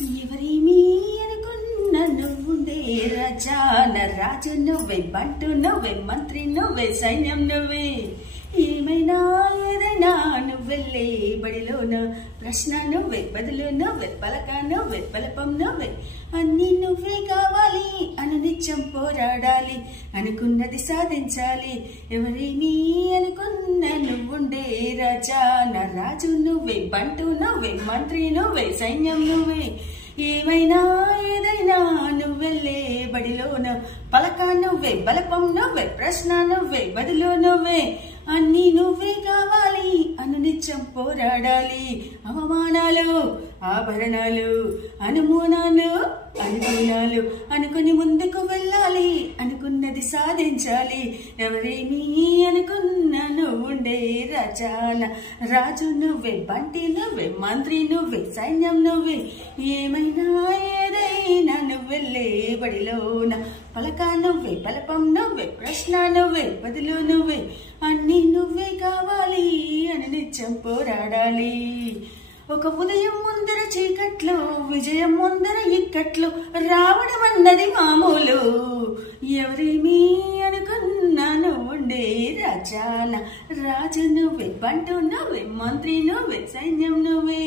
ఎవరేమీ అనుకున్నా నువ్వుండే రాజా నా రాజు నువ్వే, బంటు నువ్వే, మంత్రి నువ్వే, సైన్యం నువ్వే. ఏమైనా ఏదైనా నువ్వెళ్ళే బడిలోన ప్రశ్న నువ్వే, బదులు నువ్వే, పలక నువ్వే, బలపం నువ్వే. అన్నీ నువ్వే కావాలి, అనునిత్యం పోరాడాలి, అనుకున్నది సాధించాలి. ఎవరేమీ అనుకున్నా నువ్వుండే రాజా నా రాజు నువ్వే, బంటు నువ్వే, మంత్రి నువ్వే, సైన్యం నువ్వే. ఏమైనా ఏదైనా నువ్వెళ్ళే బడిలోన పలక నువ్వే, బలపం నువ్వే, ప్రశ్న నువ్వే, బదులు నువ్వే. అన్నీ నువ్వే కావాలి, అనునిత్యం పోరాడాలి. అవమానాలు, ఆభరణాలు, అనుమానాలు, అనుకూలాలు అనుకుని ముందుకు వెళ్ళాలి, అనుకున్నది సాధించాలి. ఎవరేమీ అనుకున్నా నువ్వుండే రాజాన రాజు నువ్వే, బంటి నువ్వే, మంత్రి నువ్వే, సైన్యం నువ్వే. ఏమైనా ఏదైనా నువ్వెళ్ళే బడిలోన పలక నువ్వే, బలపం నువ్వే, ప్రశ్న నువ్వే, బదులు నువ్వే. అన్నీ నువ్వే కావాలి, అనునిత్యం పోరాడాలి. ఒక ఉదయం ముందర చీకట్లు, విజయం ముందర ఇక్కట్లు, రావడం అన్నది మామూలు. ఎవరేమీ అనుకున్నా నువ్వుండే రాజాన రాజు నువ్వే, బంటు నువ్వే, మంత్రి నువ్వే, సైన్యం నువ్వే.